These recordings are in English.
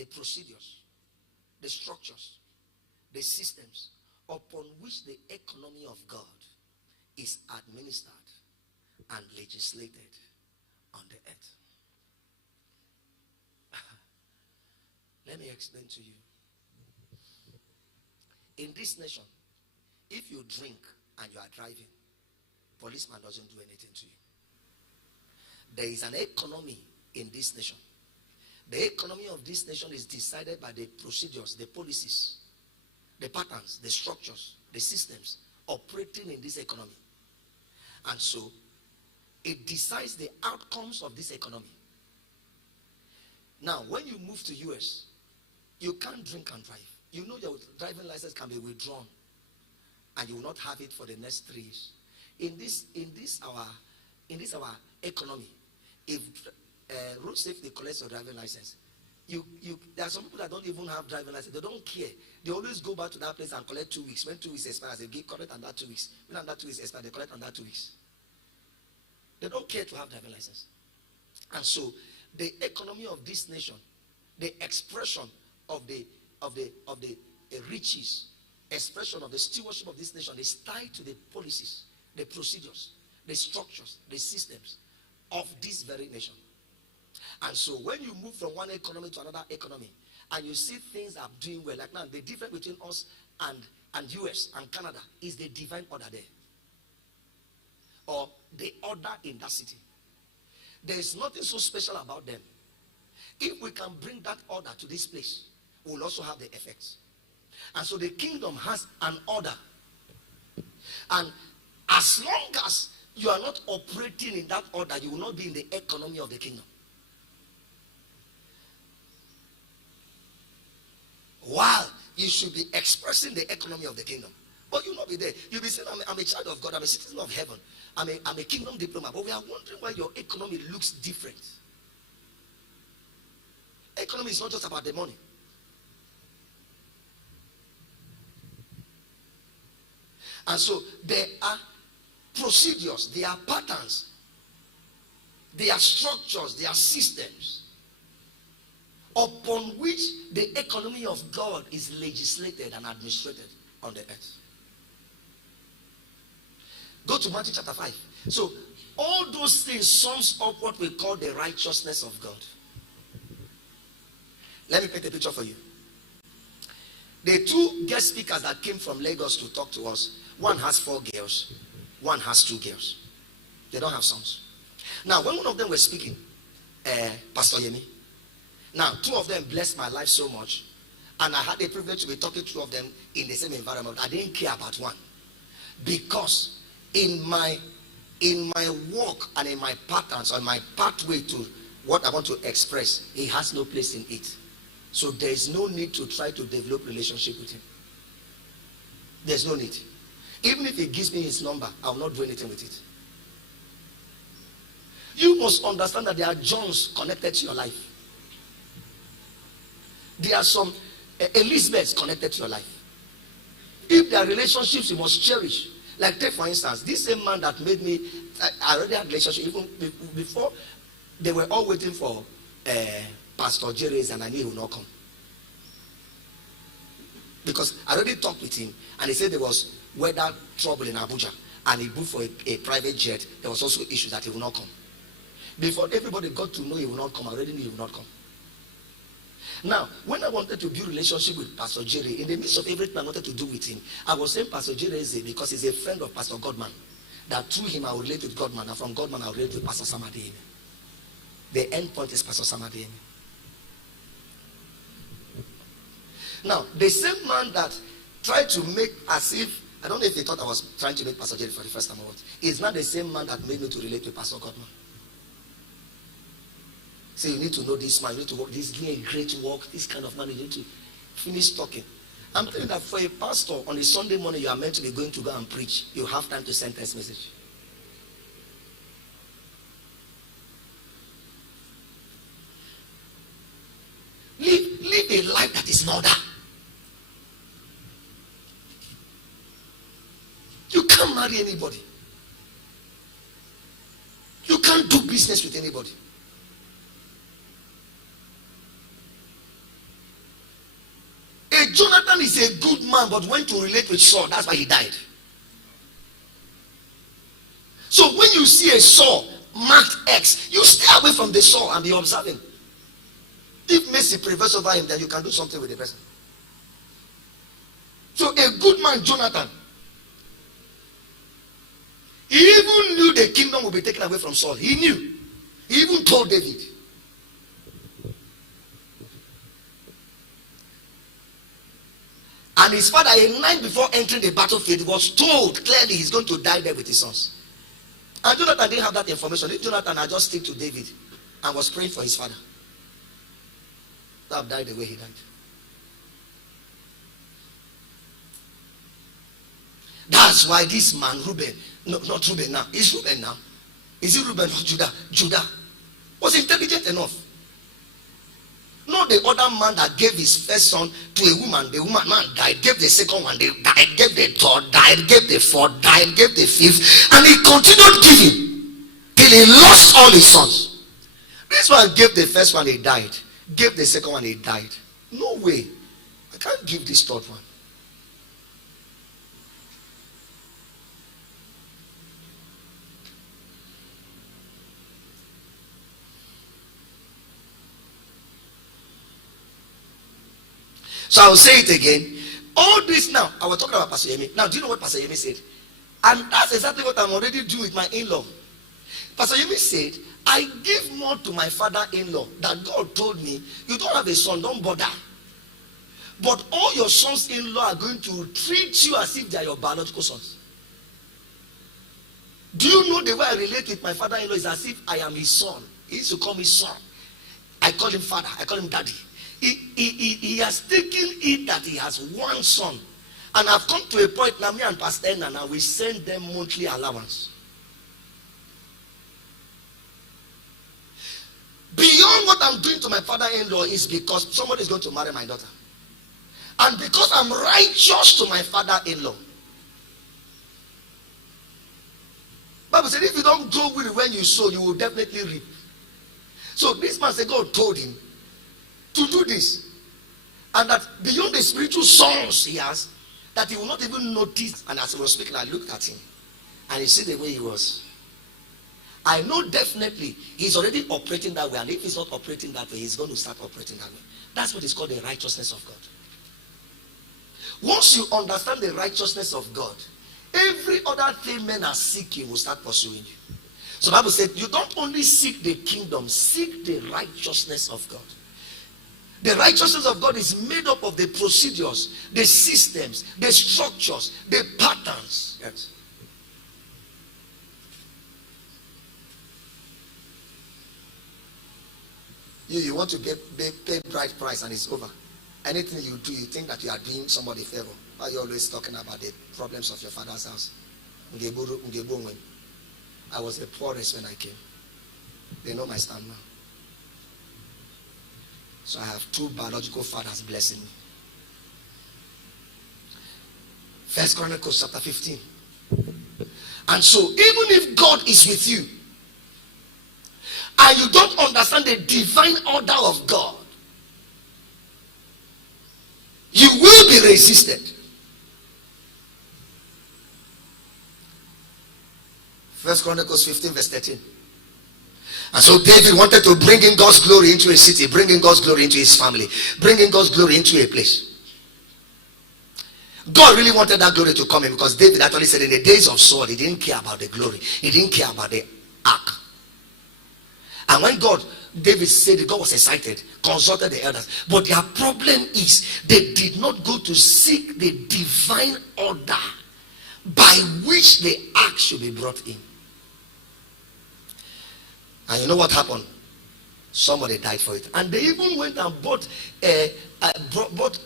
the procedures, the structures, the systems upon which the economy of God is administered and legislated on the earth. Let me explain to you. In this nation, if you drink and you are driving, policeman doesn't do anything to you. There is an economy in this nation. The economy of this nation is decided by the procedures, the policies, the patterns, the structures, the systems operating in this economy. And so, it decides the outcomes of this economy. Now, when you move to US, you can't drink and drive. You know your driving license can be withdrawn, and you will not have it for the next 3 years. In this our economy, if road safety collects your driving license, there are some people that don't even have driving license. They don't care. They always go back to that place and collect 2 weeks. When 2 weeks expires, they give collect on that 2 weeks. When that 2 weeks expires, they collect on that 2 weeks. They don't care to have driving license. And so, the economy of this nation, the expression of the riches, expression of the stewardship of this nation is tied to the policies, the procedures, the structures, the systems of this very nation. And so when you move from one economy to another economy and you see things are doing well, like now the difference between us and US and Canada is the divine order there, or the order in that city. There is nothing so special about them. If we can bring that order to this place, we will also have the effects. And so the kingdom has an order. And as long as you are not operating in that order, you will not be in the economy of the kingdom. While you should be expressing the economy of the kingdom. But you'll not be there. You'll be saying, I'm a child of God, I'm a citizen of heaven, I'm a kingdom diplomat. But we are wondering why your economy looks different. Economy is not just about the money. And so there are procedures, there are patterns, there are structures, there are systems upon which the economy of God is legislated and administrated on the earth. Go to Matthew chapter 5. So all those things sums up what we call the righteousness of God. Let me paint a picture for you. The two guest speakers that came from Lagos to talk to us, one has 4 girls, one has 2 girls. They don't have sons. Now, when one of them was speaking, Pastor Yemi, now 2 of them blessed my life so much, and I had the privilege to be talking to 2 of them in the same environment. I didn't care about one, because in my work and in my patterns, on my pathway to what I want to express, he has no place in it. So there is no need to try to develop relationship with him. There's no need. Even if he gives me his number, I will not do anything with it. You must understand that there are Johns connected to your life. There are some Elizabeths connected to your life. If there are relationships you must cherish. Like take for instance, this same man that made me, I already had a relationship even before. They were all waiting for Pastor Jerry's, and I knew he would not come. Because I already talked with him, and he said there was weather trouble in Abuja, and he booked for a private jet. There was also issues that he would not come. Before everybody got to know he would not come, I already knew he would not come. Now, when I wanted to build a relationship with Pastor Jerry, in the midst of everything I wanted to do with him, I was saying Pastor Jerry is because he's a friend of Pastor Godman. That through him I will relate with Godman, and from Godman I will relate with Pastor Samadini. The end point is Pastor Samadini. Now, the same man that tried to make as if, I don't know if he thought I was trying to make Pastor Jerry for the first time or what, is not the same man that made me to relate with Pastor Godman. Say, you need to know this man, you need to work, this doing a great work, this kind of man, you need to finish talking. I'm telling you that for a pastor, on a Sunday morning, you are meant to be going to go and preach. You have time to send text message. Live a life that is in order. You can't marry anybody. You can't do business with anybody. Jonathan is a good man, but went to relate with Saul. That's why he died. So when you see a Saul marked X, you stay away from the Saul and be observing. If mercy prevails over him, then you can do something with the person. So a good man, Jonathan, he even knew the kingdom would be taken away from Saul. He knew. He even told David. And his father, a night before entering the battlefield, was told clearly he's going to die there with his sons. And Jonathan didn't have that information. If Jonathan had just stick to David and was praying for his father, that would have died the way he died. That's why this man, Reuben, no, not Reuben now, is Reuben now. Is it Reuben or Judah? Judah was intelligent enough. Not the other man that gave his first son to a woman. The woman man died, gave the second one, they died, gave the third, died, gave the fourth, died, gave the fifth, and he continued giving till he lost all his sons. This one gave the first one, he died. Gave the second one, he died. No way. I can't give this third one. So I will say it again. All this now, I was talking about Pastor Yemi. Now, do you know what Pastor Yemi said? And that's exactly what I'm already doing with my in-law. Pastor Yemi said, I give more to my father-in-law that God told me, you don't have a son, don't bother. But all your sons-in-law are going to treat you as if they are your biological sons. Do you know the way I relate with my father-in-law is as if I am his son. He used to call me son. I call him father. I call him daddy. He has taken it that he has one son. And I've come to a point now, me and Pastor Enna, now we send them monthly allowance. Beyond what I'm doing to my father-in-law is because somebody is going to marry my daughter. And because I'm righteous to my father-in-law. Bible said if you don't grow with it when you sow, you will definitely reap. So this man said God told him to do this. And that beyond the spiritual sons he has, that he will not even notice. And as he was speaking, I looked at him. And you see the way he was. I know definitely he's already operating that way. And if he's not operating that way, he's going to start operating that way. That's what is called the righteousness of God. Once you understand the righteousness of God, every other thing men are seeking will start pursuing you. So the Bible said, you don't only seek the kingdom, seek the righteousness of God. The righteousness of God is made up of the procedures, the systems, the structures, the patterns. Yes. You want to pay bright price and it's over. Anything you do, you think that you are doing somebody a favor. Why are you always talking about the problems of your father's house? I was the poorest when I came. They know my stand now. So I have two biological fathers blessing me. 1 Chronicles chapter 15. And so even if God is with you and you don't understand the divine order of God, you will be resisted. 1 Chronicles 15 verse 13. And so David wanted to bring in God's glory into a city, bring in God's glory into his family, bring in God's glory into a place. God really wanted that glory to come in because David actually said in the days of Saul, he didn't care about the glory. He didn't care about the ark. And when David said that, God was excited, consulted the elders. But their problem is they did not go to seek the divine order by which the ark should be brought in. And you know what happened? Somebody died for it. And they even went and bought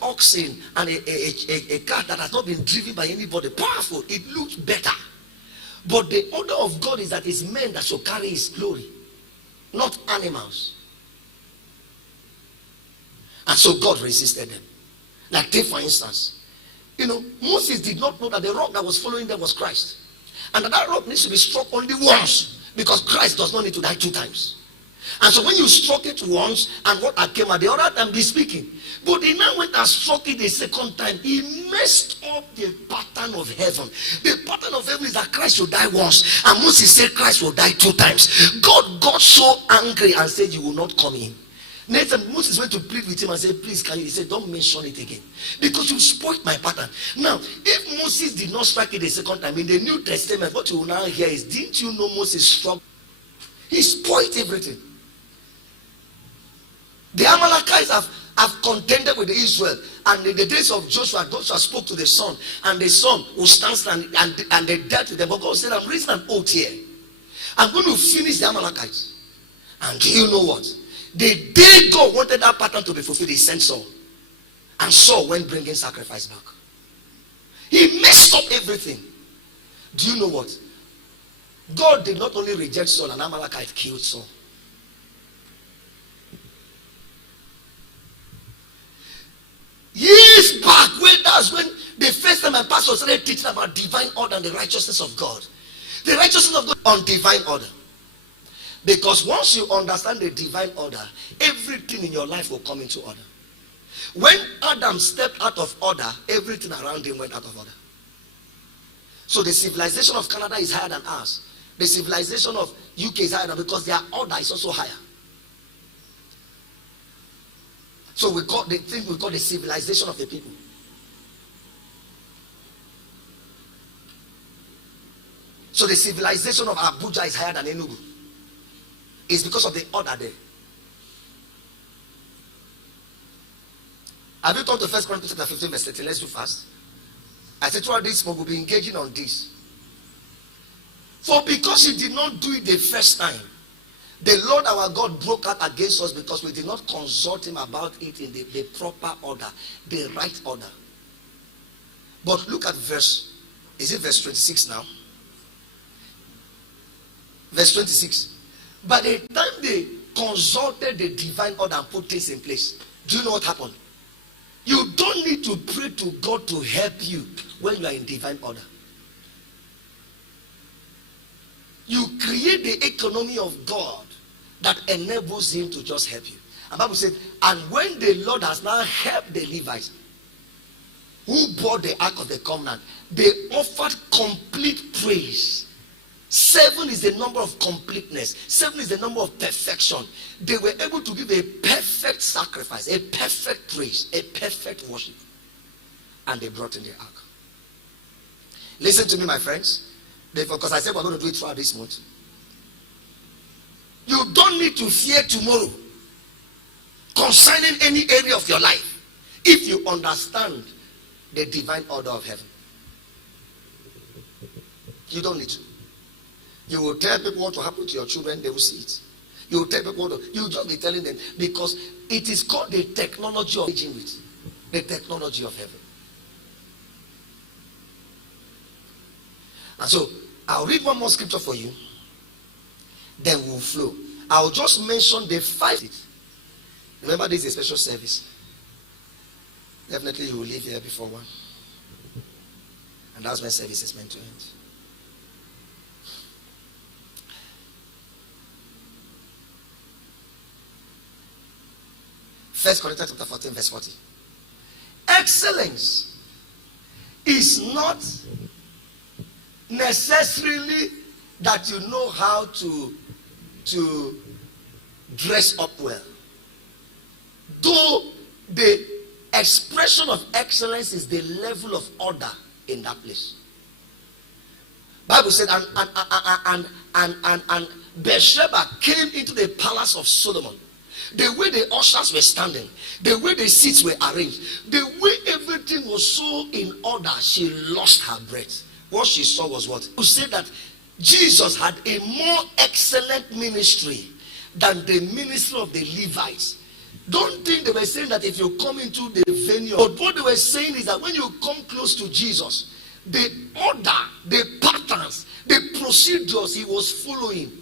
oxen and a cart that has not been driven by anybody. Powerful. It looks better. But the order of God is that it's men that shall carry his glory, not animals. And so God resisted them. Like take for instance, Moses did not know that the rock that was following them was Christ. And that rock needs to be struck only once. Because Christ does not need to die 2 times. And so when you struck it once and water came at the other time, be speaking. But he now went and struck it the second time. He messed up the pattern of heaven. The pattern of heaven is that Christ will die once. And Moses said Christ will die 2 times. God got so angry and said, you will not come in. Nathan, Moses went to plead with him and said, please, can you? He said, don't mention it again. Because you spoiled my pattern. Now, if Moses did not strike it the second time, in the New Testament, what you will now hear is, didn't you know Moses struck? He spoiled everything. The Amalekites have contended with Israel, and in the days of Joshua spoke to the son, and the son will stand and they dealt with them. But God said, I'm raising an oath here. I'm going to finish the Amalekites. And do you know what? The day God wanted that pattern to be fulfilled, he sent Saul. And Saul went bringing sacrifice back. He messed up everything. Do you know what? God did not only reject Saul, and Amalekite killed Saul. Years back, that's when the first time my pastor started teaching about divine order and the righteousness of God. The righteousness of God on divine order. Because once you understand the divine order, everything in your life will come into order. When Adam stepped out of order, everything around him went out of order. So the civilization of Canada is higher than ours. The civilization of UK is higher than, because their order is also higher. So we call the thing we call the civilization of the people. So the civilization of Abuja is higher than Enugu. It's because of the order there. Have you come to 1 Chronicles chapter 15 verse 13? Let's do fast. I said throughout this month we'll be engaging on this. For because you did not do it the first time, the Lord our God broke out against us because we did not consult him about it in the proper order, the right order. But look at verse 26 now? Verse 26. By the time they consulted the divine order and put things in place, do you know what happened? You don't need to pray to God to help you when you are in divine order. You create the economy of God that enables him to just help you. And the Bible said, and when the Lord has now helped the Levites who brought the ark of the covenant, they offered complete praise. 7 is the number of completeness. 7 is the number of perfection. They were able to give a perfect sacrifice, a perfect praise, a perfect worship. And they brought in the ark. Listen to me, my friends. Because I said we're going to do it throughout this month. You don't need to fear tomorrow concerning any area of your life if you understand the divine order of heaven. You don't need to. You will tell people what will happen to your children, they will see it. You will tell people what you will just be telling them, because it is called the technology of aging with. The technology of heaven. And so I'll read one more scripture for you, then we'll flow. I'll just mention the 5. Remember, this is a special service. Definitely you will leave here before 1. And that's when service is meant to end. First Corinthians chapter 14 verse 40. Excellence is not necessarily that you know how to dress up well. Though the expression of excellence is the level of order in that place. Bible said, and Bathsheba came into the palace of Solomon. The way the ushers were standing, the way the seats were arranged, the way everything was so in order, she lost her breath. What she saw was what? To say that Jesus had a more excellent ministry than the ministry of the Levites. Don't think they were saying that if you come into the venue. But what they were saying is that when you come close to Jesus, the order, the patterns, the procedures he was following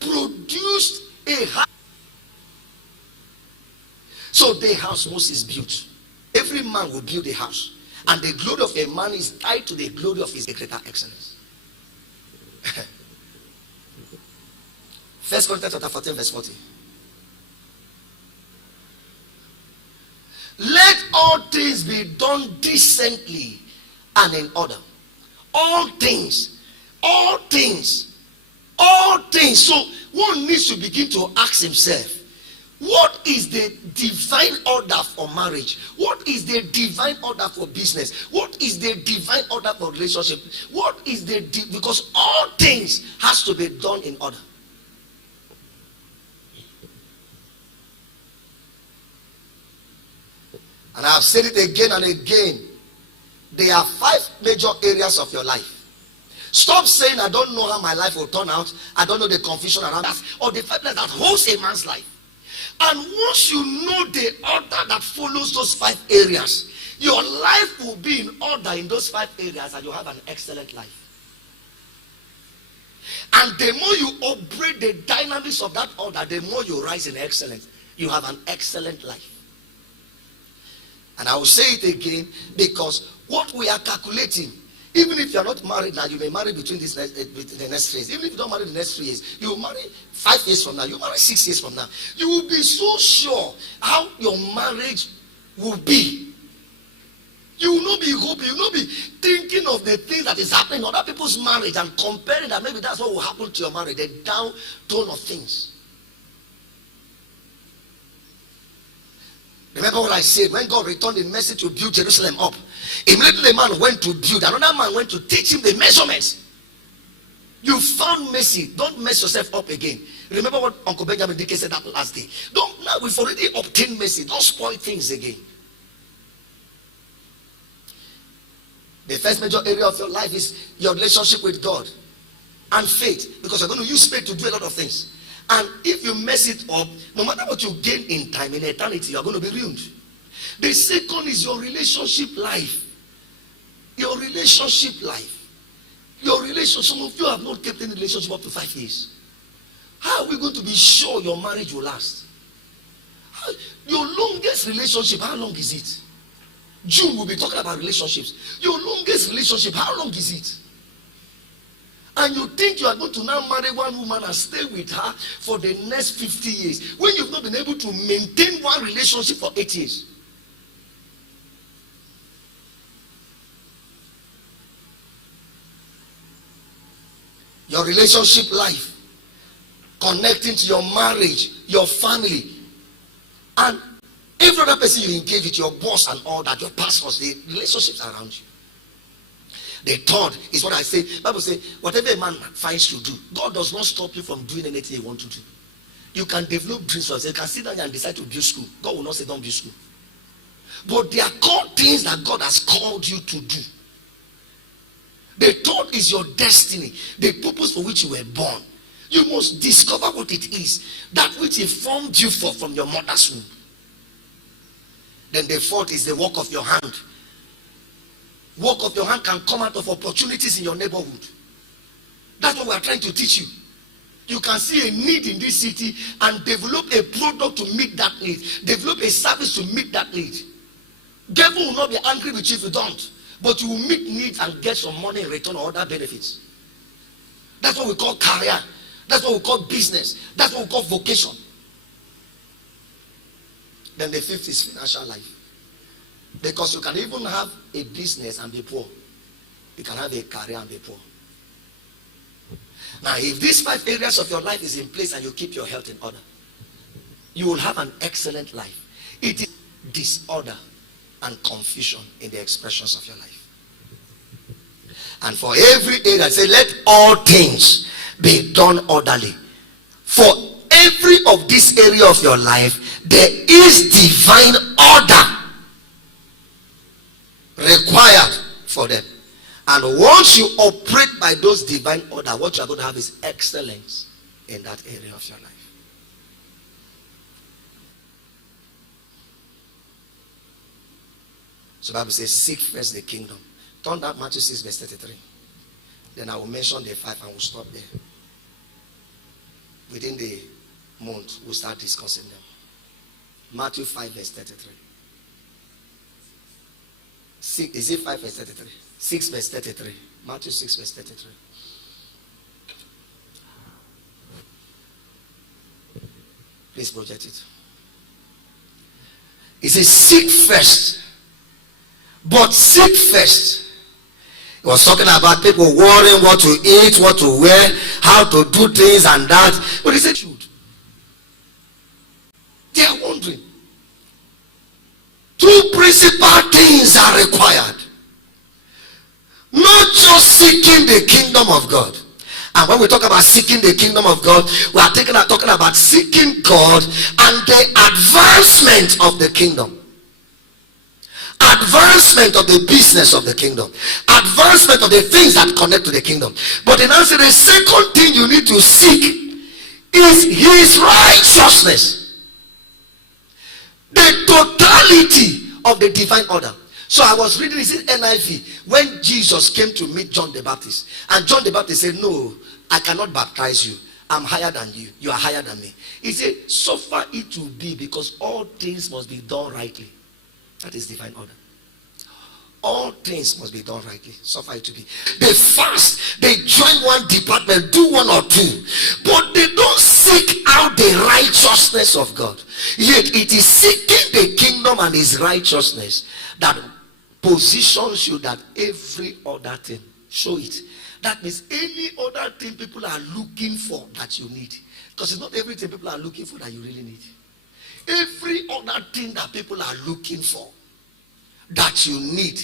produced a high. So the house Moses built. Every man will build a house. And the glory of a man is tied to the glory of his greater excellence. First Corinthians chapter 14 verse 40. Let all things be done decently and in order. All things. All things. All things. So one needs to begin to ask himself, what is the divine order for marriage? What is the divine order for business? What is the divine order for relationship? What is because all things has to be done in order. And I have said it again and again. There are 5 major areas of your life. Stop saying, I don't know how my life will turn out. I don't know the confusion around that. Or the 5 that holds a man's life. And once you know the order that follows those 5 areas, your life will be in order in those 5 areas and you'll have an excellent life. And the more you operate the dynamics of that order, the more you rise in excellence. You have an excellent life. And I will say it again, because what we are calculating, even if you are not married now, you may marry between the next 3 years. Even if you don't marry the next 3 years, you will marry 5 years from now, you will marry 6 years from now. You will be so sure how your marriage will be. You will not be hoping, you will not be thinking of the things that is happening in other people's marriage and comparing that maybe that's what will happen to your marriage, the down tone of things. Remember what I said, when God returned the message to build Jerusalem up, immediately the man went to build, another man went to teach him the measurements. You found mercy. Don't mess yourself up again. Remember what Uncle Benjamin Dike said that last day. Now we've already obtained mercy. Don't spoil things again. The first major area of your life is your relationship with God and faith, because you're going to use faith to do a lot of things. And if you mess it up, no matter what you gain in time, in eternity, you're going to be ruined. The second is your relationship life. Your relationship life. Your relationship. Some of you have not kept any relationship up to 5 years. How are we going to be sure your marriage will last? Your longest relationship, how long is it? June will be talking about relationships. Your longest relationship, how long is it? And you think you are going to now marry one woman and stay with her for the next 50 years when you've not been able to maintain one relationship for 8 years. Your relationship life, connecting to your marriage, your family, and every other person you engage with, your boss and all that, your pastors, the relationships around you. The third is what I say. Bible says, whatever a man finds to do, God does not stop you from doing anything you want to do. You can develop dreams for yourself. You can sit down and decide to build school. God will not say don't build school. But there are core things that God has called you to do. The third is your destiny, the purpose for which you were born. You must discover what it is, that which He formed you for from your mother's womb. Then the fourth is the work of your hand. Work of your hand can come out of opportunities in your neighborhood. That's what we are trying to teach you. You can see a need in this city and develop a product to meet that need. Develop a service to meet that need. Devil will not be angry with you if you don't. But you will meet needs and get some money in return or other benefits. That's what we call career. That's what we call business. That's what we call vocation. Then the fifth is financial life. Because you can even have a business and be poor. You can have a career and be poor. Now, if these 5 areas of your life is in place and you keep your health in order, you will have an excellent life. It is disorder and confusion in the expressions of your life. And for every area, say, let all things be done orderly. For every of this area of your life, there is divine order required for them. And once you operate by those divine order, what you are going to have is excellence in that area of your life. So the Bible says, seek first the kingdom. Turn that Matthew 6 verse 33. Then I will mention the 5 and we'll stop there. Within the month, we'll start discussing them. Matthew 5 verse 33. Is it 5 verse 33? 6 verse 33. Matthew 6 verse 33. Please project it. He says, seek first. But seek first. He was talking about people worrying what to eat, what to wear, how to do things and that. But he said, should. They are wondering. Two principal things are required. Not just seeking the kingdom of God. And when we talk about seeking the kingdom of God, we are talking about seeking God and the advancement of the kingdom. Advancement of the business of the kingdom. Advancement of the things that connect to the kingdom. But in answer, the second thing you need to seek is his righteousness. The totality of the divine order. So I was reading this in NIV when Jesus came to meet John the Baptist. And John the Baptist said, no, I cannot baptize you. I'm higher than you. You are higher than me. He said, suffer it to be, because all things must be done rightly. That is divine order. All things must be done rightly. Suffer it to be. They fast. They join one department, do one or two. But they don't seek out the righteousness of God. Yet it is seeking the kingdom and his righteousness that positions you that every other thing. Show it. That means any other thing people are looking for that you need. Because it's not everything people are looking for that you really need. Every other thing that people are looking for that you need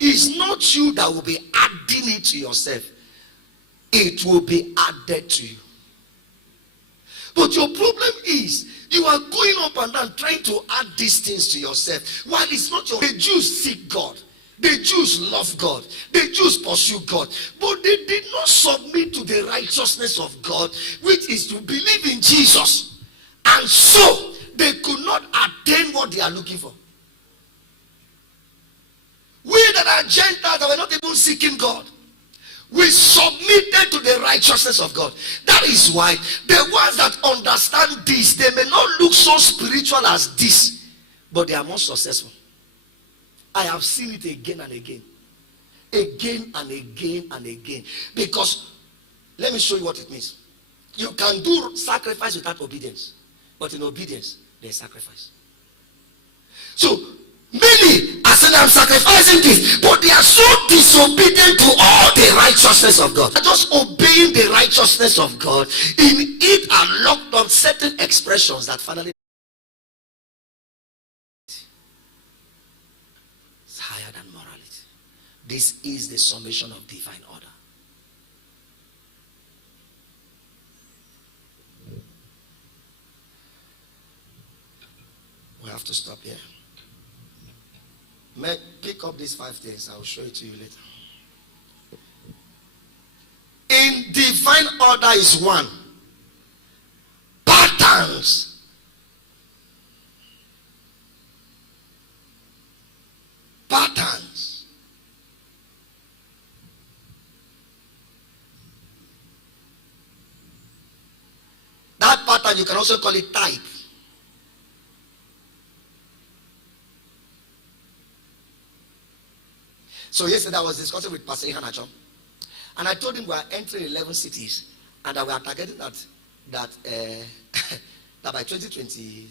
is not you that will be adding it to yourself. It will be added to you. But your problem is you are going up and down trying to add these things to yourself while it's not your. The Jews seek God. The Jews love God. The Jews pursue God. But they did not submit to the righteousness of God, which is to believe in Jesus. And so they could not attain what they are looking for. We that are Gentiles that were not even seeking God, we submitted to the righteousness of God. That is why the ones that understand this, they may not look so spiritual as this, but they are more successful. I have seen it again and again. Again and again and again. Because, let me show you what it means. You can do sacrifice without obedience. But in obedience, there's sacrifice. So, many are saying, I'm sacrificing this, but they are so disobedient to all the righteousness of God. Just obeying the righteousness of God, in it are locked up certain expressions that finally it's higher than morality. This is the summation of divine order. We have to stop here. Pick up these 5 things. I will show it to you later. In divine order is one. Patterns. Patterns. That pattern, you can also call it type. So yesterday I was discussing with Pastor Ihanachom, and I told him we are entering 11 cities, and that we are targeting that by 2023